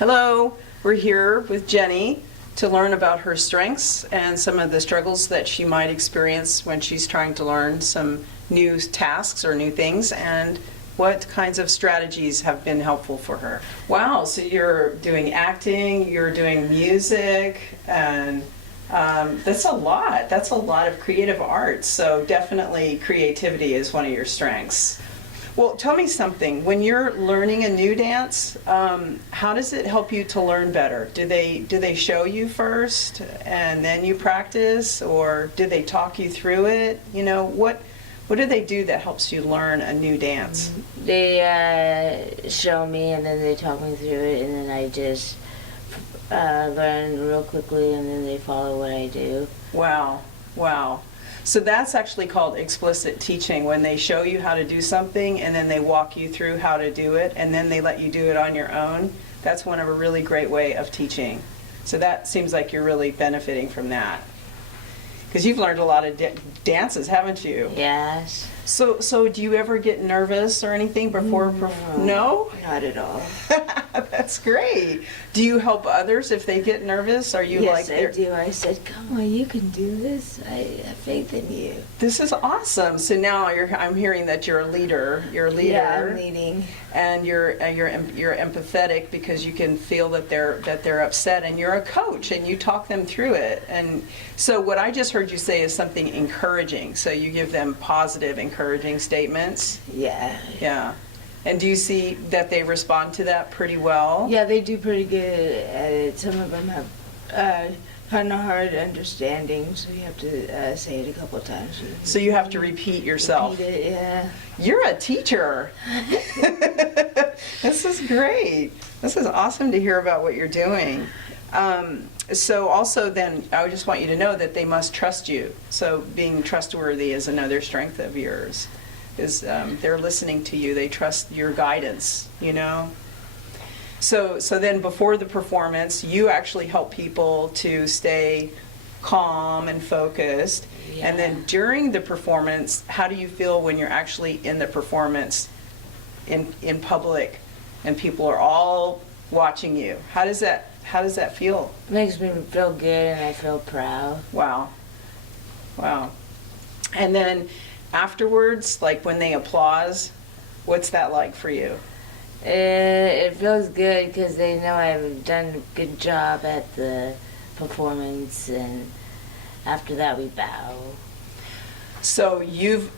Hello, we're here with Jenny to learn about her strengths and some of the struggles that she might experience when she's trying to learn some new tasks or new things, and what kinds of strategies have been helpful for her. Wow, so you're doing acting, you're doing music, and that's a lot. That's a lot of creative arts, so definitely creativity is one of your strengths. Well, tell me something. When you're learning a new dance, how does it help you to learn better? Do they show you first and then you practice, or do they talk you through it? You know, what do they do that helps you learn a new dance? They show me and then they talk me through it, and then I just learn real quickly, and then they follow what I do. Wow, wow. So that's actually called explicit teaching, when they show you how to do something and then they walk you through how to do it and then they let you do it on your own. That's one of a really great way of teaching. So that seems like you're really benefiting from that. Because you've learned a lot of dances, haven't you? Yes. So do you ever get nervous or anything before? No? Not at all. That's great. Do you help others if they get nervous? Are you Yes, like I do. I said, come on, you can do this. I have faith in you. This is awesome. So now I'm hearing that you're a leader. You're a leader. Yeah, I'm leading. And you're empathetic because you can feel that they're upset, and you're a coach and you talk them through it. And so what I just heard you say is something encouraging. So you give them positive, encouraging statements. Yeah. Yeah. And do you see that they respond to that pretty well? Yeah, they do pretty good at it. Some of them have kind of hard understanding, so you have to say it a couple of times. So you have to repeat yourself. Repeat it, yeah. You're a teacher. This is great. This is awesome to hear about what you're doing. So also then, I just want you to know that they must trust you. So being trustworthy is another strength of yours. Is they're listening to you, they trust your guidance, you know? So then before the performance, you actually help people to stay calm and focused. Yeah. And then during the performance, how do you feel when you're actually in the performance in public and people are all watching you? How does that feel? It makes me feel good, and I feel proud. Wow. Wow. And then afterwards, like when they applause, what's that like for you? It feels good because they know I've done a good job at the performance, and after that we bow. So you've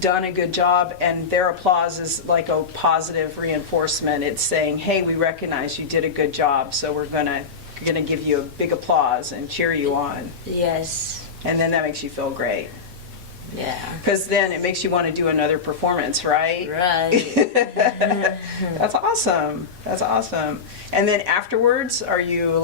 done a good job, and their applause is like a positive reinforcement. It's saying, hey, we recognize you did a good job, so we're gonna give you a big applause and cheer you on. Yes. And then that makes you feel great. Yeah. Because then it makes you want to do another performance, right? Right. That's awesome. That's awesome. And then afterwards, are you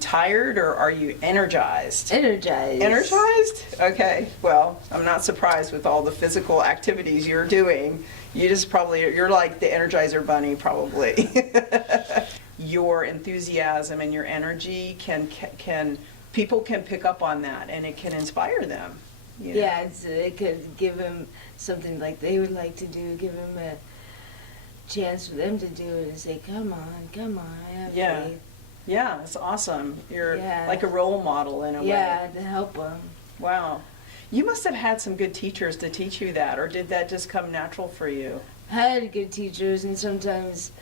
tired or are you energized? Energized. Energized? Okay. Well, I'm not surprised with all the physical activities you're doing. You're like the Energizer Bunny, probably. Your enthusiasm and your energy people can pick up on that, and it can inspire them. You know? Yeah, it could give them something like they would like to do, give them a chance for them to do it and say, come on, I have faith. Yeah, it's awesome. You're Yeah. like a role model in a way. Yeah, to help them. Wow. You must have had some good teachers to teach you that, or did that just come natural for you? I had good teachers, and sometimes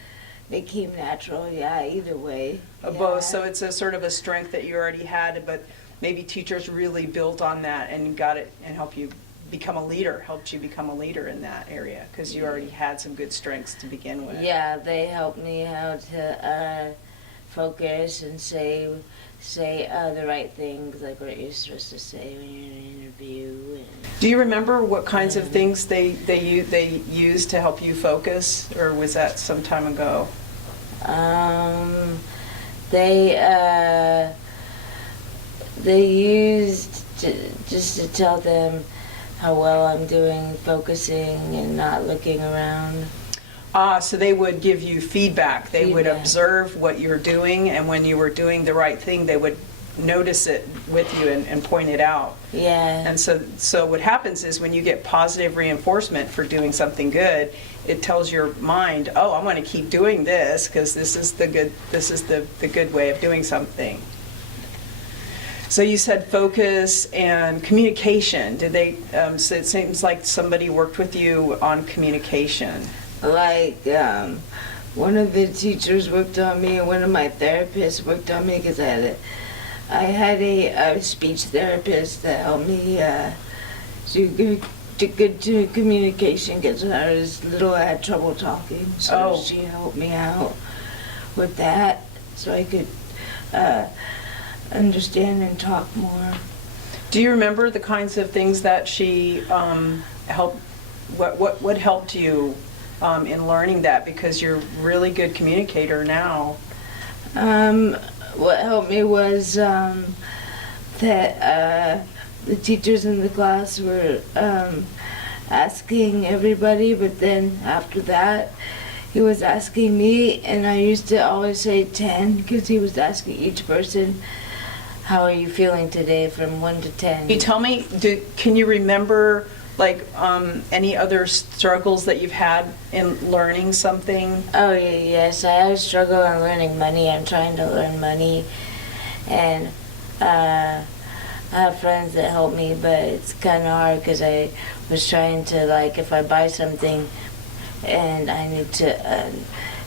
they came natural. Yeah, either way. Both. So it's a sort of a strength that you already had, but maybe teachers really built on that and got it and helped you become a leader in that area, because you already had some good strengths to begin with. Yeah, they helped me how to focus and say the right things, like what you're supposed to say when you're in an interview. Do you remember what kinds of things they used to help you focus, or was that some time ago? They used just to tell them how well I'm doing, focusing and not looking around. So they would give you feedback. They would Feedback. observe what you're doing, and when you were doing the right thing, they would notice it with you and point it out. Yeah. And so what happens is when you get positive reinforcement for doing something good, it tells your mind, oh, I'm going to keep doing this because this is the good way of doing something. So you said focus and communication. Did they? So it seems like somebody worked with you on communication. Like, one of the teachers worked on me, and one of my therapists worked on me, because I had a speech therapist that helped me do good communication, because when I was little I had trouble talking, so she helped me out with that, so I could understand and talk more. Do you remember the kinds of things that she helped? What helped you in learning that? Because you're a really good communicator now. What helped me was that the teachers in the class were asking everybody, but then after that he was asking me, and I used to always say 10 because he was asking each person, how are you feeling today, from 1 to 10. Can you tell me, can you remember like any other struggles that you've had in learning something? Oh, yes, I have a struggle in learning money. I'm trying to learn money, and I have friends that help me, but it's kind of hard because I was trying to, like, if I buy something and I need to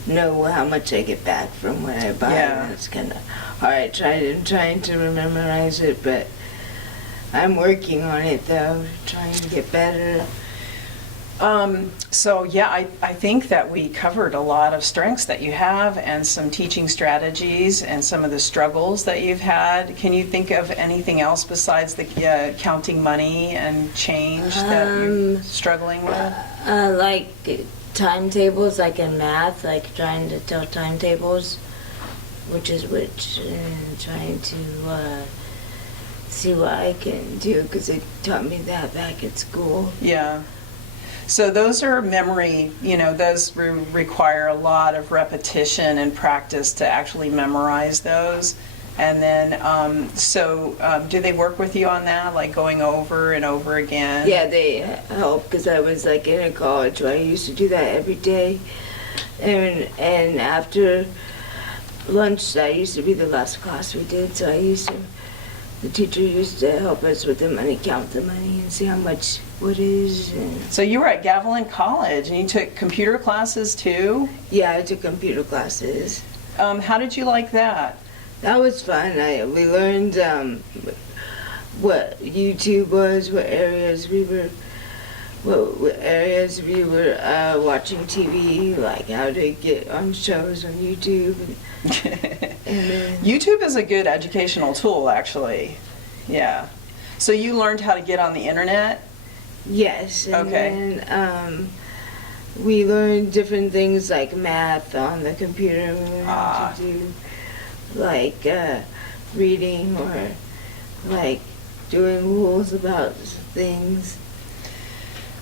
know how much I get back from what I buy. Yeah. It's kind of hard. I'm trying to memorize it, but I'm working on it, though, trying to get better. So yeah, I think that we covered a lot of strengths that you have and some teaching strategies and some of the struggles that you've had. Can you think of anything else besides the counting money and change that you're struggling with? Like timetables, like in math, like trying to tell timetables, which is which, and trying to see what I can do, because they taught me that back at school. Yeah. So those are memory, those require a lot of repetition and practice to actually memorize those. And then, do they work with you on that, like going over and over again? Yeah, they help, because I was like in a college where I used to do that every day. And after lunch, that used to be the last class we did, so the teacher used to help us with the money, count the money, and see how much what is. And so you were at Gavilan College, and you took computer classes too? Yeah, I took computer classes. How did you like that? That was fun. We learned what YouTube was, what areas we were watching TV, like how to get on shows on YouTube. And then, YouTube is a good educational tool, actually. Yeah. So you learned how to get on the internet? yes, and Okay. then we learned different things like math on the computer. We learned how to do like reading, or like doing rules about things.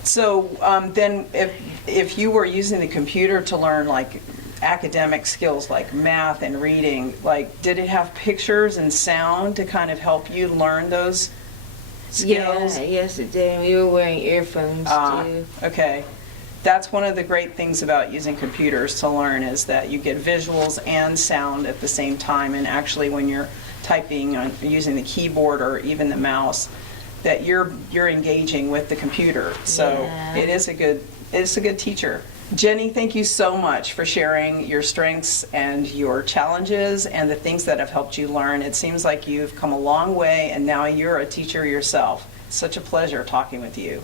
So then if you were using the computer to learn like academic skills like math and reading, like did it have pictures and sound to kind of help you learn those skills? Yeah, yes it did. We were wearing earphones too. Okay. That's one of the great things about using computers to learn, is that you get visuals and sound at the same time, and actually when you're typing on using the keyboard or even the mouse, that you're engaging with the computer. So Yeah. it's a good teacher. Jenny, thank you so much for sharing your strengths and your challenges and the things that have helped you learn. It seems like you've come a long way, and now you're a teacher yourself. Such a pleasure talking with you.